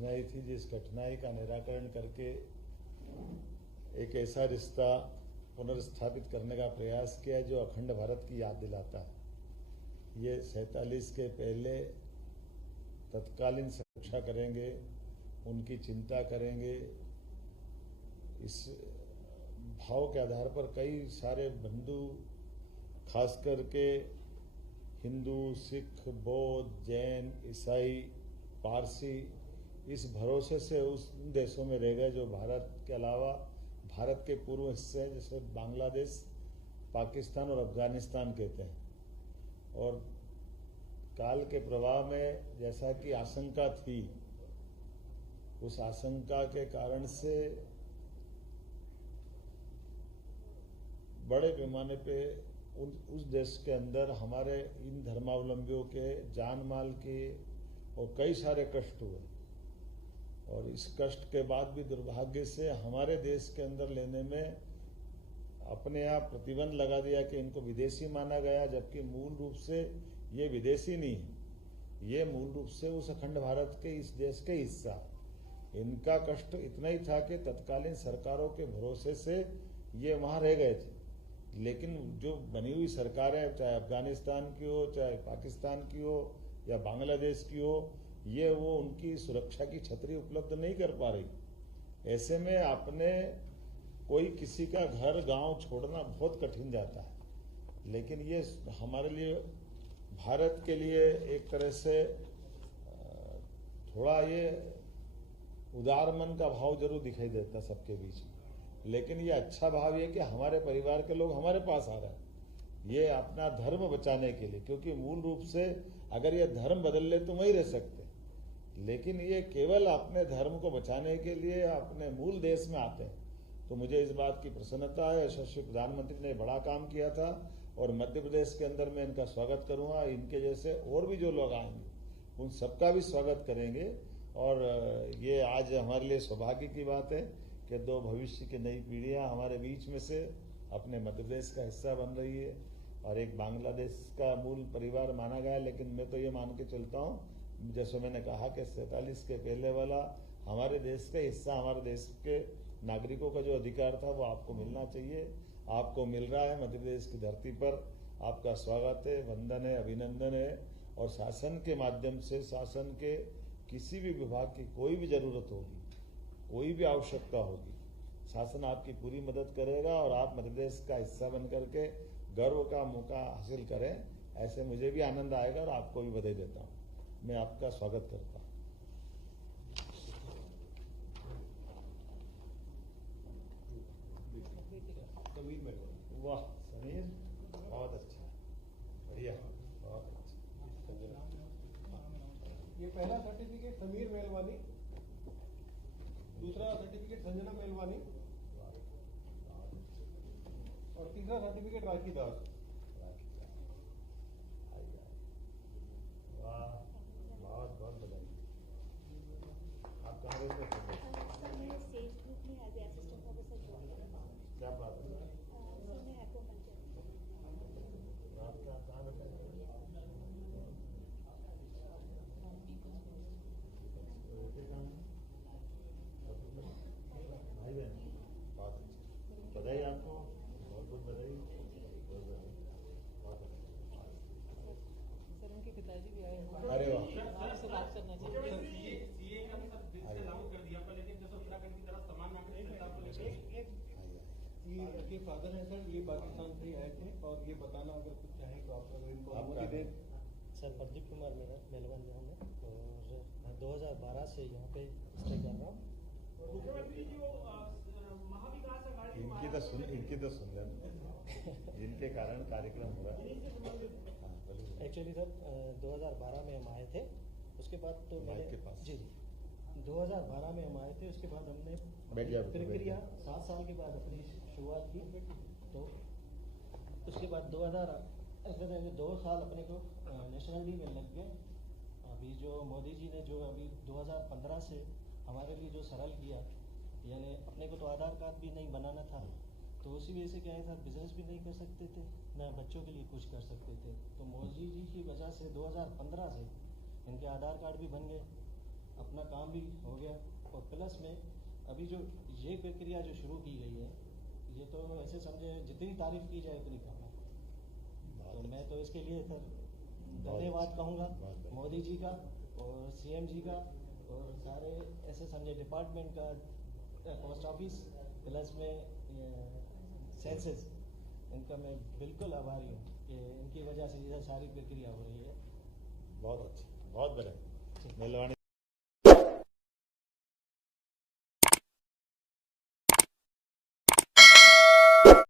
कठिनाई थी, जिस कठिनाई का निराकरण करके एक ऐसा रिश्ता पुनर्स्थापित करने का प्रयास किया जो अखंड भारत की याद दिलाता है। ये 47 के पहले तत्कालीन सुरक्षा करेंगे, उनकी चिंता करेंगे। इस भाव के आधार पर कई सारे बंधु, खास करके हिंदू, सिख, बौद्ध, जैन, ईसाई, पारसी, इस भरोसे से उस देशों में रह गए जो भारत के अलावा भारत के पूर्व हिस्से हैं, जैसे बांग्लादेश, पाकिस्तान और अफगानिस्तान कहते हैं। और काल के प्रभाव में जैसा कि आशंका थी, उस आशंका के कारण से बड़े पैमाने पे उस देश के अंदर हमारे इन धर्मावलंबियों के जान माल के और कई सारे कष्ट हुए। और इस कष्ट के बाद भी दुर्भाग्य से हमारे देश के अंदर लेने में अपने आप प्रतिबंध लगा दिया कि इनको विदेशी माना गया, जबकि मूल रूप से ये विदेशी नहीं है, ये मूल रूप से उस अखंड भारत के इस देश के हिस्सा। इनका कष्ट इतना ही था कि तत्कालीन सरकारों के भरोसे से ये वहां रह गए थे, लेकिन जो बनी हुई सरकारें, चाहे अफगानिस्तान की हो, चाहे पाकिस्तान की हो या बांग्लादेश की हो, ये वो उनकी सुरक्षा की छतरी उपलब्ध नहीं कर पा रही। ऐसे में अपने कोई किसी का घर गांव छोड़ना बहुत कठिन जाता है। लेकिन ये हमारे लिए, भारत के लिए एक तरह से थोड़ा ये उदार मन का भाव जरूर दिखाई देता है सबके बीच में। लेकिन ये अच्छा भाव ये कि हमारे परिवार के लोग हमारे पास आ रहे हैं, ये अपना धर्म बचाने के लिए। क्योंकि मूल रूप से अगर ये धर्म बदल ले तो वहीं रह सकते, लेकिन ये केवल अपने धर्म को बचाने के लिए अपने मूल देश में आते हैं। तो मुझे इस बात की प्रसन्नता है। यशस्वी प्रधानमंत्री ने बड़ा काम किया था और मध्य प्रदेश के अंदर मैं इनका स्वागत करूंगा। इनके जैसे और भी जो लोग आएंगे उन सबका भी स्वागत करेंगे। और ये आज हमारे लिए सौभाग्य की बात है कि दो भविष्य की नई पीढ़ियां हमारे बीच में से अपने मध्य प्रदेश का हिस्सा बन रही है। और एक बांग्लादेश का मूल परिवार माना गया है, लेकिन मैं तो ये मान के चलता हूँ, जैसे मैंने कहा कि 47 के पहले वाला हमारे देश का हिस्सा, हमारे देश के नागरिकों का जो अधिकार था वो आपको मिलना चाहिए। आपको मिल रहा है। मध्य प्रदेश की धरती पर आपका स्वागत है, वंदन है, अभिनंदन है। और शासन के माध्यम से, शासन के किसी भी विभाग की कोई भी जरूरत होगी, कोई भी आवश्यकता होगी, शासन आपकी पूरी मदद करेगा। और आप मध्य प्रदेश का हिस्सा बन करके गर्व का मौका हासिल करें, ऐसे मुझे भी आनंद आएगा और आपको भी बधाई देता हूँ। मैं आपका स्वागत करता हूँ। समीर मेलवानी। वाह समीर, बहुत अच्छा, बढ़िया, बहुत अच्छा। ये पहला सर्टिफिकेट समीर मेलवानी, दूसरा सर्टिफिकेट संजना मेलवानी और तीसरा सर्टिफिकेट राखी दास। वाह, बहुत बहुत बधाई। आप कहाँ रहते हैं? सर मैं स्टेज ग्रुप में एज असिस्टेंट प्रोफेसर ज्वाइन किया। क्या बात है? सर मैं हैको पंचायत। आप कहाँ रहते हैं? भाई बहन, बहुत अच्छा, बधाई आपको, बहुत बहुत बधाई, बहुत बधाई, बहुत अच्छा। सर उनके पिताजी भी आए हुए हैं। अरे वाह, आपसे बात करना चाहिए। सीए का सब देश से लागू कर दिया पर, लेकिन जैसे उत्तराखंड की तरह समान नागरिक संहिता को लेकर ये फादर है सर, ये पाकिस्तान से आए थे और ये बताना अगर कुछ चाहें तो आप अगर इनको अनुमति दें। सर प्रदीप कुमार मेरा मेलवन नाम है और मैं 2012 से यहाँ पे स्टे कर रहा हूँ। मुख्यमंत्री जी वो महाविकास अघाड़ी इनकी तो सुन लेना, जिनके कारण कार्यक्रम हो रहा है। एक्चुअली सर 2012 में हम आए थे, उसके बाद तो मैंने के पास जी 2012 में हम आए थे। उसके बाद हमने प्रक्रिया 7 साल के बाद अपनी शुरुआत की। तो उसके बाद 2 साल अपने को नेशनलिटी में लग गए। अभी जो मोदी जी ने जो अभी 2015 से हमारे लिए जो सरल किया, यानी अपने को तो आधार कार्ड भी नहीं बनाना था, तो उसी वजह से क्या है सर, बिजनेस भी नहीं कर सकते थे, न बच्चों के लिए कुछ कर सकते थे। तो मोदी जी की वजह से 2015 से इनके आधार कार्ड भी बन गए। अपना काम भी हो गया और प्लस में अभी जो ये प्रक्रिया जो शुरू की गई है ये तो ऐसे समझे जितनी तारीफ की जाए उतनी कम है। तो मैं तो इसके लिए सर धन्यवाद कहूँगा मोदी जी का और सीएम जी का और सारे ऐसे समझे डिपार्टमेंट का, पोस्ट ऑफिस प्लस में सेंसस, इनका मैं बिल्कुल आभारी हूँ कि इनकी वजह से ये सारी प्रक्रिया हो रही है। बहुत अच्छा, बहुत बढ़िया। मेलवानी